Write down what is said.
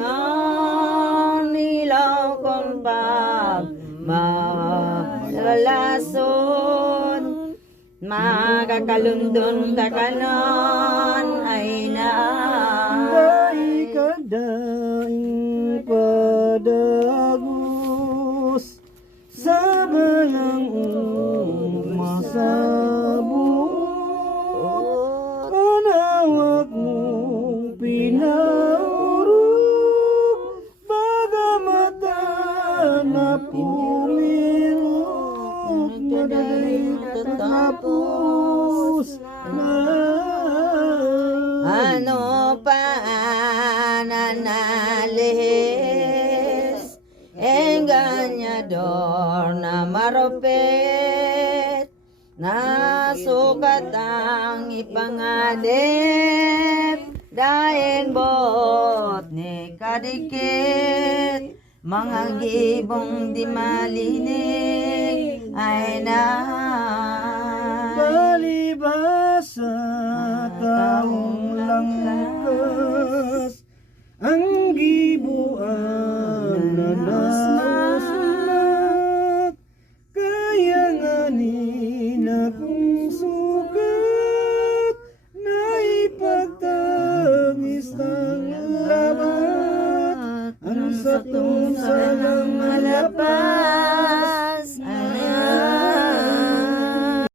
ang nilaw kong pagmalason, makakalundon ka kanon ay na. Dai kadaing padagos sa bayang masabot, anawag mong pinaurog, bagamata na pumirog, madali tatapos na. Ano pa nanalihis, enganyador na maropet, nasukat ang ipangadip, daing bot ni kadikit, mga gibong di malinig ay na. Palibasa taong langkas, ang gibuan na nasulat, kaya nga nina kong sukat, na ipagtangis ng labat, ang sa tungsa ng malapat.